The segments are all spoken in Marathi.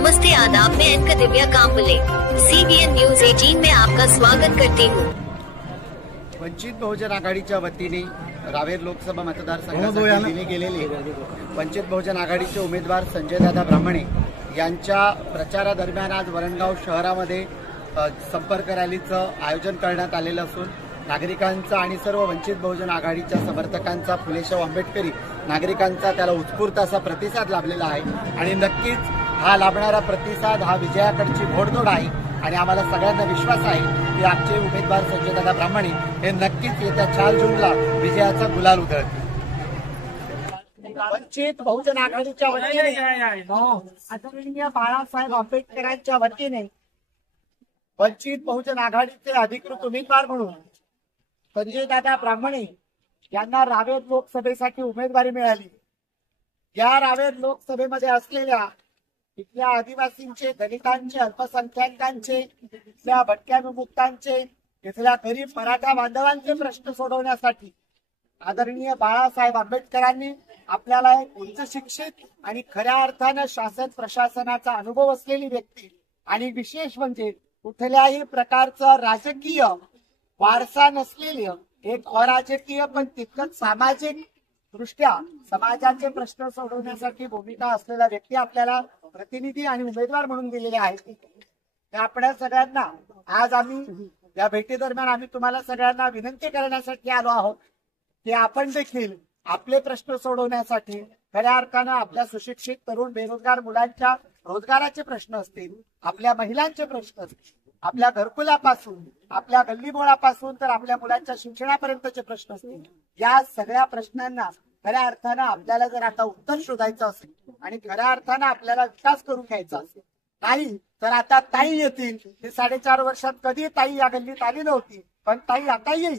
नमस्ते आदाब, मैं एंकर दिव्या कांबले CBN न्यूज 18 में आपका स्वागत करती हूँ। वंचित बहुजन आघाडीच्या वतीने रावेर लोकसभा मतदारसंघासाठी दिली गेलेली वंचित बहुजन आघाडीचे उमेदवार संजयदादा ब्राह्मणे यांच्या प्रचारादरम्यान आज वरणगाव शहरामध्ये संपर्क रॅलीचं आयोजन करण्यात आलेलं असून नागरिकांचा आणि सर्व वंचित बहुजन आघाडीच्या समर्थकांचा, फुलेशाह आंबेडकरी नागरिकांचा त्याला उत्स्फूर्त असा प्रतिसाद लाभलेला आहे आणि नक्कीच हा लाभणारा प्रतिसाद हा विजयाकडची घोडदौड आहे आणि आम्हाला सगळ्यांना विश्वास आहे की आमचे उमेदवार संजयदादा ब्राह्मणे हे नक्कीच येत्या 4 जूनला विजयाचा गुलाल उधळतील। वंचित बहुजन आघाडीच्या वतीने आदरणीय बाळासाहेब आंबेडकरांच्या वतीने वंचित बहुजन आघाडीचे अधिकृत उमेदवार म्हणून संजयदादा ब्राह्मणे यांना रावेर लोकसभेसाठी उमेदवारी मिळाली। या रावेर लोकसभेमध्ये असलेल्या इथल्या आदिवासींचे, दलितांचे, अल्पसंख्याकांचे, इथल्या भटक्या विमुक्तांचे, इथल्या गरीब मराठा बांधवांचे प्रश्न सोडवण्यासाठी आदरणीय बाळासाहेब आंबेडकरांनी आपल्याला एक उच्च शिक्षित आणि खऱ्या अर्थानं शासन प्रशासनाचा अनुभव असलेली व्यक्ती आणि विशेष म्हणजे कुठल्याही प्रकारचा राजकीय वारसा नसलेली एक अराजकीय पण तितकंच सामाजिक दृष्ट्या समाजाचे प्रश्न सोडवण्यासाठी भूमिका असलेला व्यक्ती आपल्याला प्रतिनिधी आणि उमेदवार म्हणून दिलेले आहेत। आपल्या सगळ्यांना आज आम्ही या भेटीदरम्यान आम्ही तुम्हाला सगळ्यांना विनंती करण्यासाठी आलो आहोत की आपण देखील आपले प्रश्न सोडवण्यासाठी खऱ्या अर्थानं आपल्या सुशिक्षित तरुण बेरोजगार मुलांच्या रोजगाराचे प्रश्न असतील, आपल्या महिलांचे प्रश्न असतील, आपल्या घरकुलापासून, आपल्या गल्लीबोळापासून तर आपल्या मुलांच्या शिक्षणापर्यंतचे प्रश्न असतील, या सगळ्या प्रश्नांना खऱ्या अर्थानं आपल्याला जर आता उत्तर शोधायचं असेल आणि खऱ्या अर्थानं आपल्याला विकास करून घ्यायचा असेल, नाही तर आता ताई येतील। ते 4.5 वर्षात कधी ताई या गल्लीत आली नव्हती, पण ताई आता येईल।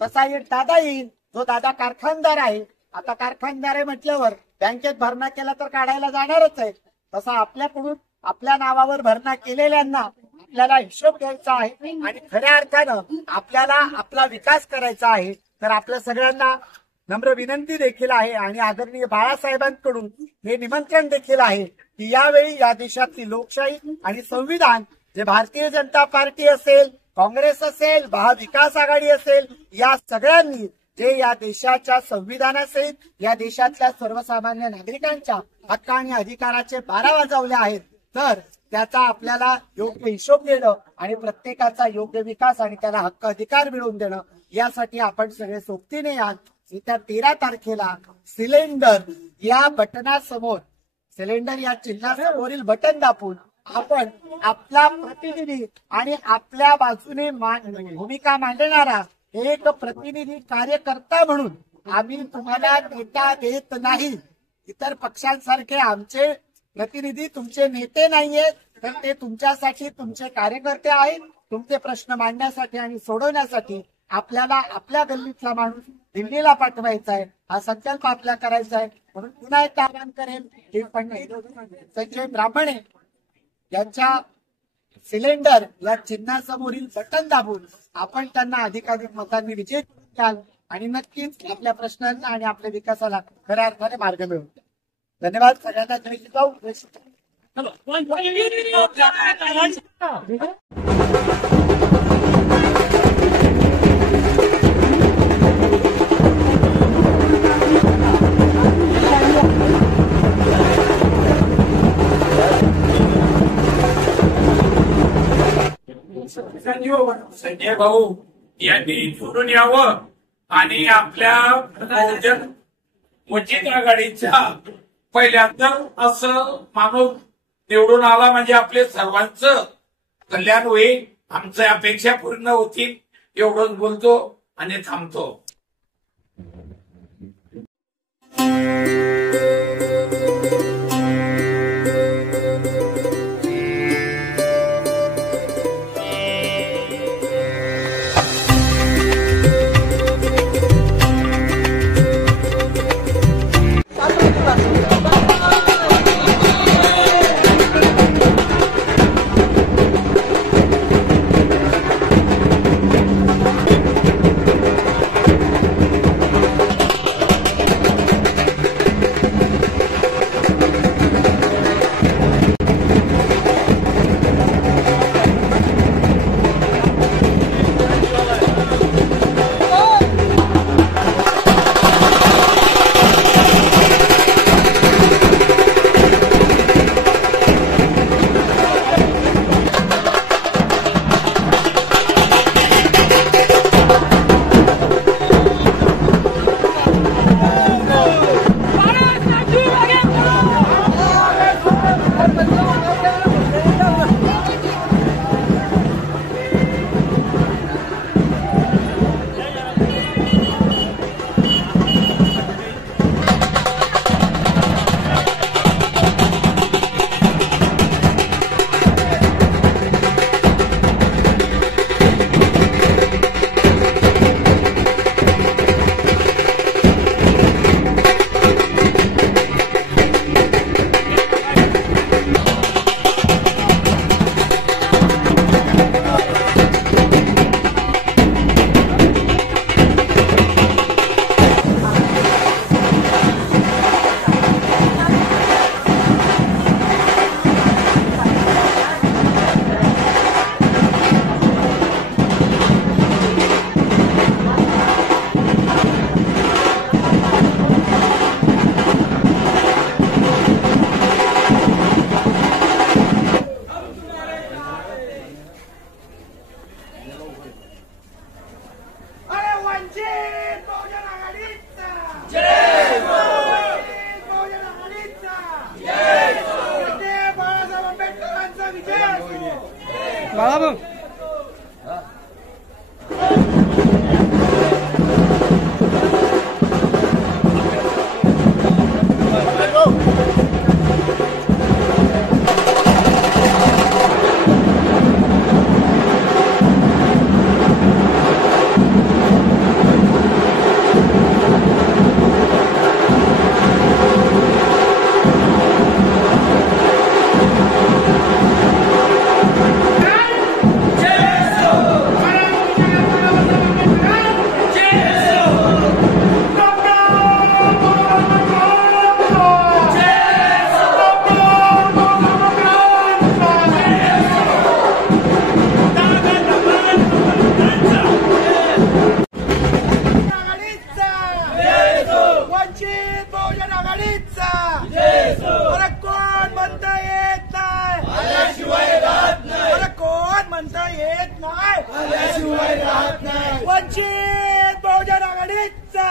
तसा एक दादा येईल, जो दादा कारखानदार आहे। आता कारखानदार आहे म्हटल्यावर बँकेत भरणा केला तर काढायला जाणारच आहे। तसा आपल्याकडून आपल्या नावावर भरणा केलेल्यांना आपल्याला हिशोब घ्यायचा आहे आणि खऱ्या अर्थानं आपल्याला आपला विकास करायचा आहे। तर आपल्या सगळ्यांना नम्र विनंती देखील आहे आणि आदरणीय बाळासाहेबांकडून हे निमंत्रण देखील आहे की यावेळी या देशातली लोकशाही आणि संविधान जे भारतीय जनता पार्टी असेल, काँग्रेस असेल, महाविकास आघाडी असेल, या सगळ्यांनी जे या देशाच्या संविधानासहित या देशातल्या सर्वसामान्य नागरिकांच्या हक्क आणि अधिकाराचे 12 वाजवले आहेत, तर त्याचा आपल्याला योग्य हिशोब देणं आणि प्रत्येकाचा योग्य विकास आणि त्याला हक्क अधिकार मिळवून देणं यासाठी आपण सगळे सोबतीने या येत्या 13 तारखेला सिलेंडर या बटनासमोर, सिलेंडर या चिन्हासमोरील बटन दाबून आपण आपला प्रतिनिधी आणि आपल्या बाजूने भूमिका मांडणारा एक प्रतिनिधी कार्यकर्ता म्हणून आम्ही तुम्हाला नेता देत नाही। इतर पक्षांसारखे आमचे प्रतिनिधी तुमचे नेते नाहीयेत, तर ते तुमच्यासाठी तुमचे कार्यकर्ते आहेत। तुमचे प्रश्न मांडण्यासाठी आणि सोडवण्यासाठी आपल्याला आपल्या गल्लीतला माणूस दिल्लीला पाठवायचा आहे, हा संकल्प आपल्याला करायचा आहे। म्हणून पुन्हा एक आवाहन करेन की संजय ब्राह्मणे यांच्या सिलेंडर या चिन्हासमोरील बटन दाबून आपण त्यांना अधिकाधिक मतांनी विजय द्याल आणि नक्कीच आपल्या प्रश्नांना आणि आपल्या विकासाला खऱ्या अर्थाने मार्ग मिळवून द्याल। धन्यवाद सगळ्यांना। जय जिजाऊ, जय श्रीराम। संजय भाऊ यांनी निवडून यावं आणि आपल्या बहुजन वंचित आघाडीच्या पहिल्यांदा असं माणूस निवडून आला म्हणजे आपले सर्वांचं कल्याण होईल, आमच्या अपेक्षा पूर्ण होतील एवढंच बोलतो आणि थांबतो। वंचित बहुजन आघाडीचा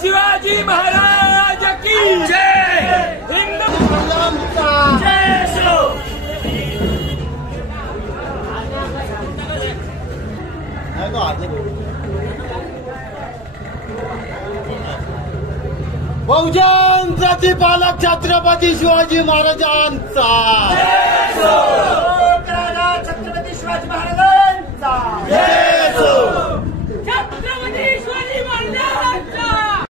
शिवाजी महाराज की जय। हिंद जय श्री बहुजन प्रतिपालक छत्रपती शिवाजी महाराजांचा छत्रपती शिवाजी महाराजांचा छत्रपती शिवाजी महाराजांचा।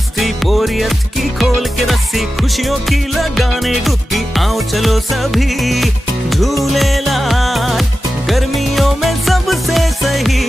मस्ती बोरियत की खोल के रस्सी, खुशियों की लगाने डुबकी, आओ चलो सभी झूलेलाल, गर्मियों में सबसे सही।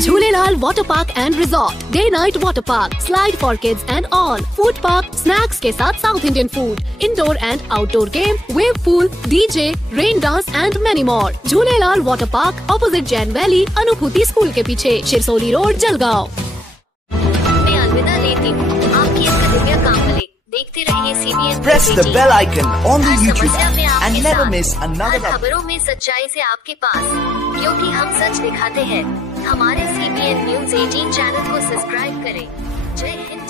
Jhulelal water park and resort, day night water park, slide for kids and all, food park, snacks के साथ south Indian food, indoor and outdoor game, wave pool, DJ, rain dance and many more. Jhulelal water park, opposite Jain valley, Anubhuti school के पीछे, शिरसोली रोड, जलगांव। मैं अलविदा लेती हूँ, आपकी एक दिव्या कांबले। देखते रहिए CBN Press the bell icon on the her YouTube समस्या में app आपके and never साथ, miss another हर खबरों में सच्चाई से आपके पास, क्योंकि हम सच दिखाते हैं। हमारे CBN News 18 चैनल को सब्सक्राइब करें। जय हिंद।